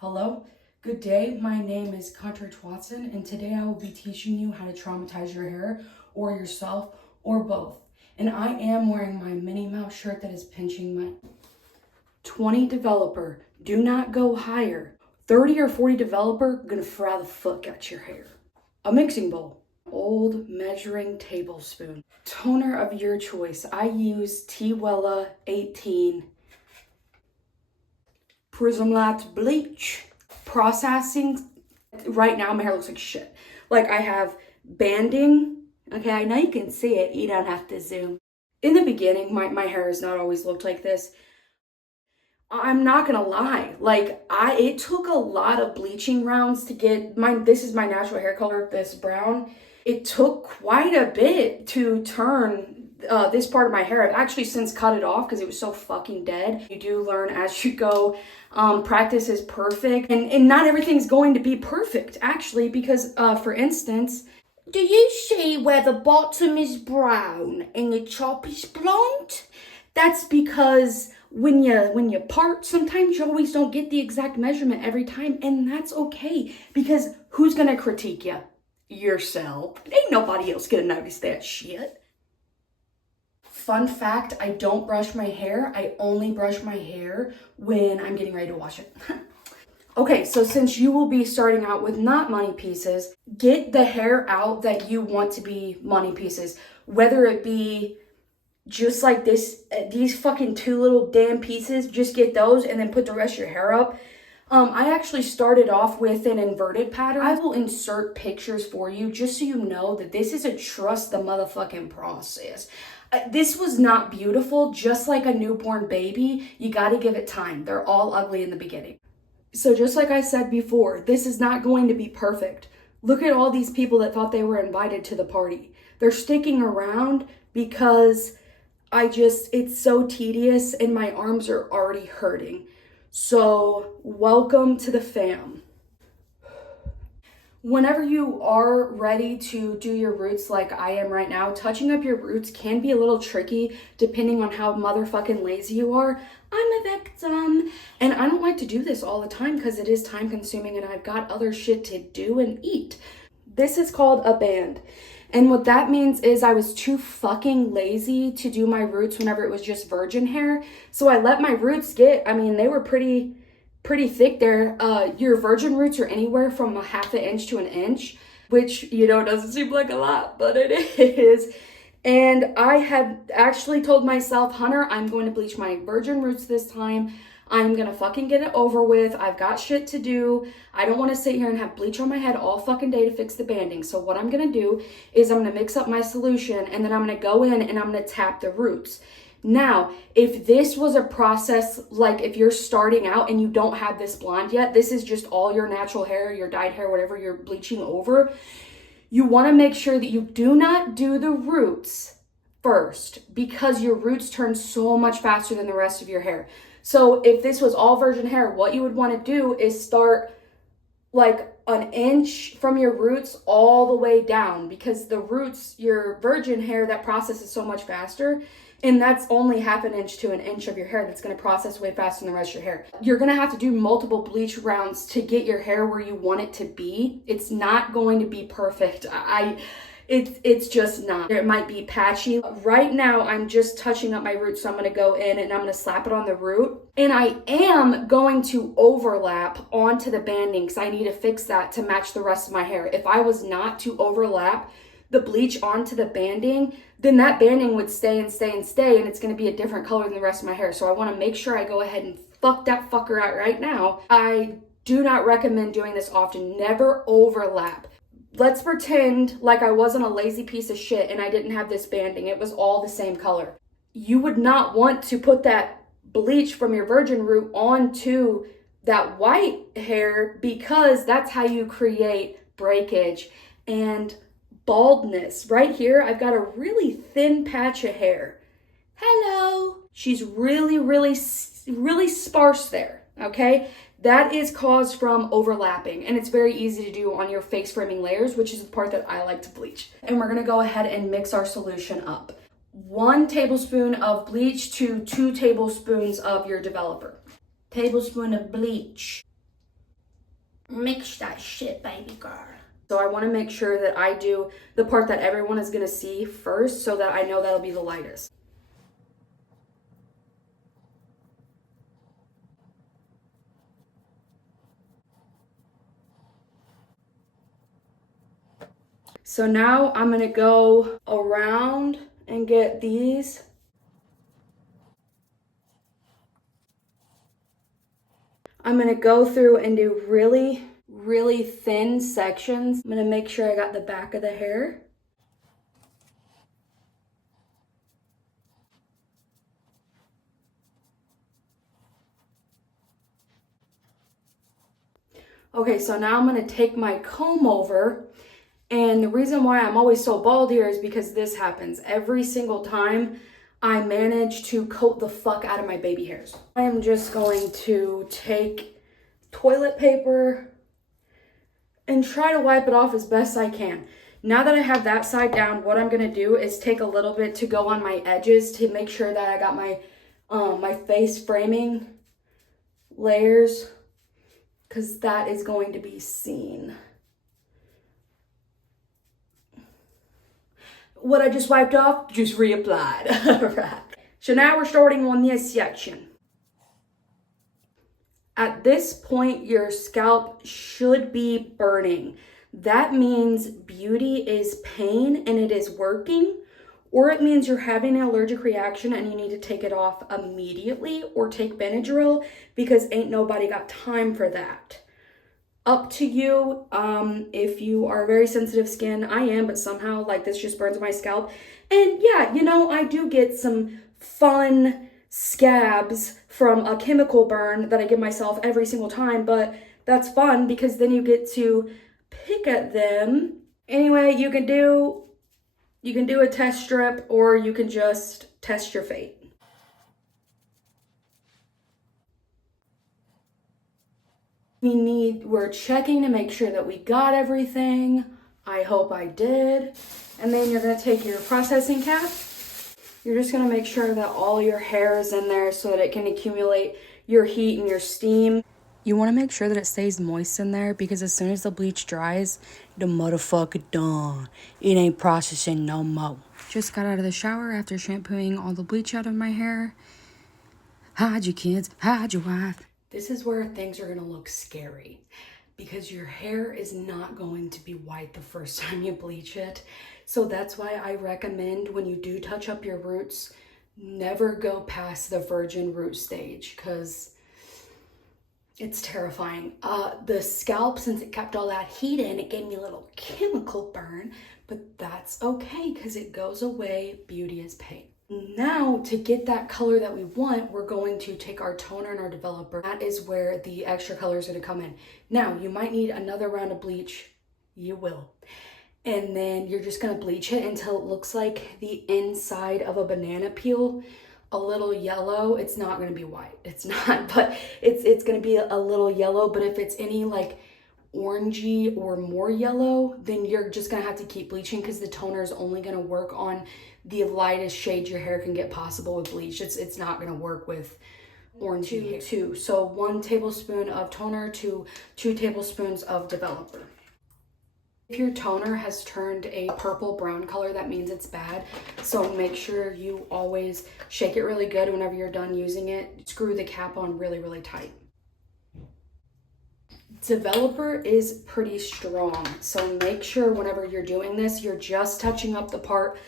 Hello, good day. My name is Contridge Watson, and today I will be teaching you how to traumatize your hair or yourself or both. And I am wearing my Minnie Mouse shirt that is pinching my 20 developer. Do not go higher. 30 or 40 developer, gonna fry the fuck out your hair. A mixing bowl. Old measuring tablespoon. Toner of your choice. I use T-Wella 18. Prism Labs bleach. Processing. Right now my hair looks like shit. Like I have banding. Okay, I know you can see it. You don't have to zoom. In the beginning, my hair has not always looked like this. I'm not gonna lie. Like it took a lot of bleaching rounds to get this is my natural hair color, this brown. It took quite a bit to turn this part of my hair. I've actually since cut it off because it was so fucking dead. You do learn as you go. Practice is perfect. And not everything's going to be perfect, actually, because for instance, do you see where the bottom is brown and the top is blonde? That's because when you part, sometimes you always don't get the exact measurement every time, and that's okay, because who's gonna critique you? Yourself. Ain't nobody else gonna notice that shit. Fun fact, I don't brush my hair. I only brush my hair when I'm getting ready to wash it. Okay, so since you will be starting out with not money pieces, get the hair out that you want to be money pieces, whether it be just like this, these fucking two little damn pieces, just get those and then put the rest of your hair up. I actually started off with an inverted pattern. I will insert pictures for you just so you know that this is a trust the motherfucking process. This was not beautiful, just like a newborn baby. You gotta give it time. They're all ugly in the beginning. So just like I said before, this is not going to be perfect. Look at all these people that thought they were invited to the party. They're sticking around because it's so tedious and my arms are already hurting. So welcome to the fam. Whenever you are ready to do your roots like I am right now, touching up your roots can be a little tricky depending on how motherfucking lazy you are. I'm a victim. And I don't like to do this all the time because it is time consuming and I've got other shit to do and eat. This is called a band. And what that means is I was too fucking lazy to do my roots whenever it was just virgin hair. So I let my roots get, they were pretty thick there. Your virgin roots are anywhere from a half an inch to an inch, which, doesn't seem like a lot, but it is. And I had actually told myself, Hunter, I'm going to bleach my virgin roots this time. I'm gonna fucking get it over with. I've got shit to do. I don't want to sit here and have bleach on my head all fucking day to fix the banding. So what I'm gonna do is I'm gonna mix up my solution and then I'm gonna go in and I'm gonna tap the roots. Now, if this was a process, like if you're starting out and you don't have this blonde yet, this is just all your natural hair, your dyed hair, whatever you're bleaching over, you want to make sure that you do not do the roots first because your roots turn so much faster than the rest of your hair. So if this was all virgin hair, what you would want to do is start like an inch from your roots all the way down, because the roots, your virgin hair, that process is so much faster. And that's only half an inch to an inch of your hair that's going to process way faster than the rest of your hair. You're going to have to do multiple bleach rounds to get your hair where you want it to be. It's not going to be perfect. It's just not. It might be patchy. Right now, I'm just touching up my roots, so I'm going to go in and I'm going to slap it on the root. And I am going to overlap onto the banding because I need to fix that to match the rest of my hair. If I was not to overlap the bleach onto the banding, then that banding would stay and stay and stay, and it's going to be a different color than the rest of my hair. So I want to make sure I go ahead and fuck that fucker out right now. I do not recommend doing this often. Never overlap. Let's pretend like I wasn't a lazy piece of shit and I didn't have this banding. It was all the same color. You would not want to put that bleach from your virgin root onto that white hair because that's how you create breakage and baldness. Right here, I've got a really thin patch of hair. Hello. She's really sparse there, okay? That is caused from overlapping, and it's very easy to do on your face framing layers, which is the part that I like to bleach. And we're gonna go ahead and mix our solution up. 1 tablespoon of bleach to 2 tablespoons of your developer. Tablespoon of bleach. Mix that shit, baby girl. So I want to make sure that I do the part that everyone is going to see first so that I know that'll be the lightest. So now I'm going to go around and get these. I'm going to go through and do really thin sections. I'm going to make sure I got the back of the hair. Okay, so now I'm going to take my comb over. And the reason why I'm always so bald here is because this happens every single time I manage to coat the fuck out of my baby hairs. I am just going to take toilet paper and try to wipe it off as best I can. Now that I have that side down, what I'm gonna do is take a little bit to go on my edges to make sure that I got my my face framing layers, because that is going to be seen. What I just wiped off, just reapplied. All right. So now we're starting on this section. At this point, your scalp should be burning. That means beauty is pain and it is working, or it means you're having an allergic reaction and you need to take it off immediately or take Benadryl, because ain't nobody got time for that. Up to you. If you are very sensitive skin, I am, but somehow like this just burns my scalp. And yeah, you know, I do get some fun scabs from a chemical burn that I give myself every single time, but that's fun because then you get to pick at them. Anyway, you can do a test strip, or you can just test your fate. We're checking to make sure that we got everything. I hope I did. And then you're gonna take your processing cap. You're just gonna make sure that all your hair is in there so that it can accumulate your heat and your steam. You wanna make sure that it stays moist in there, because as soon as the bleach dries, the motherfucker done. It ain't processing no more. Just got out of the shower after shampooing all the bleach out of my hair. Hide your kids, hide your wife. This is where things are gonna look scary, because your hair is not going to be white the first time you bleach it. So that's why I recommend, when you do touch up your roots, never go past the virgin root stage, because it's terrifying. The scalp, since it kept all that heat in, it gave me a little chemical burn, but that's okay because it goes away. Beauty is pain. Now, to get that color that we want, we're going to take our toner and our developer. That is where the extra color is going to come in. Now, you might need another round of bleach. You will. And then you're just going to bleach it until it looks like the inside of a banana peel, a little yellow. It's not going to be white. It's not, but it's going to be a little yellow. But if it's any like orangey or more yellow, then you're just going to have to keep bleaching, because the toner is only going to work on the lightest shade your hair can get possible with bleach. It's not going to work with orangey hair. Two. So 1 tablespoon of toner to 2 tablespoons of developer. If your toner has turned a purple brown color, that means it's bad. So make sure you always shake it really good whenever you're done using it. Screw the cap on really tight. Developer is pretty strong, so make sure whenever you're doing this, you're just touching up the part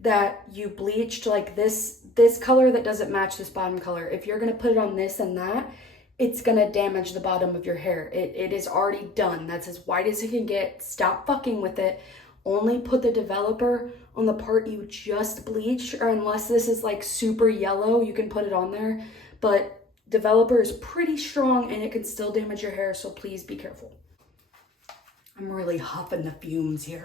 that you bleached, like this color that doesn't match this bottom color. If you're gonna put it on this and that, it's gonna damage the bottom of your hair. It is already done. That's as white as it can get. Stop fucking with it. Only put the developer on the part you just bleached, or unless this is like super yellow, you can put it on there. But developer is pretty strong and it can still damage your hair, so please be careful. I'm really huffing the fumes here.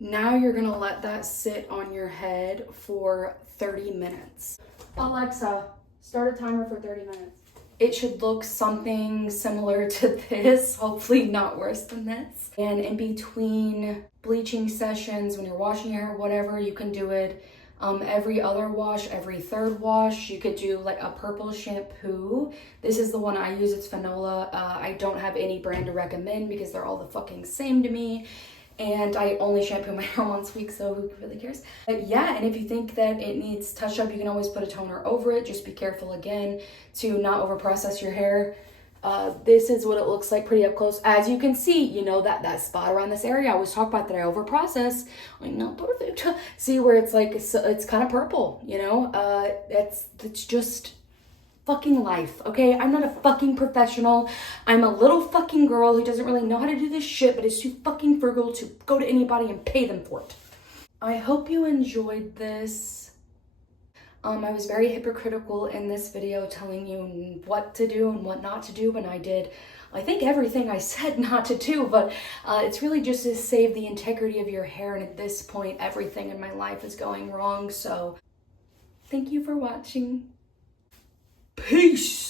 Now you're gonna let that sit on your head for 30 minutes. Alexa, start a timer for 30 minutes. it should look something similar to this, hopefully not worse than this. And in between bleaching sessions, when you're washing your hair, whatever, you can do it every other wash, every third wash. You could do like a purple shampoo. This is the one I use, it's Fanola. I don't have any brand to recommend because they're all the fucking same to me. And I only shampoo my hair once a week, so who really cares? But yeah, and if you think that it needs touch up, you can always put a toner over it. Just be careful again to not over process your hair. This is what it looks like pretty up close. As you can see, you know, that spot around this area I always talk about that I over process. I'm not perfect. See where it's like, it's kind of purple, you know? It's just fucking life, okay? I'm not a fucking professional. I'm a little fucking girl who doesn't really know how to do this shit, but is too fucking frugal to go to anybody and pay them for it. I hope you enjoyed this. I was very hypocritical in this video telling you what to do and what not to do, and I did, I think, everything I said not to do, but it's really just to save the integrity of your hair, and at this point, everything in my life is going wrong, so thank you for watching. Peace!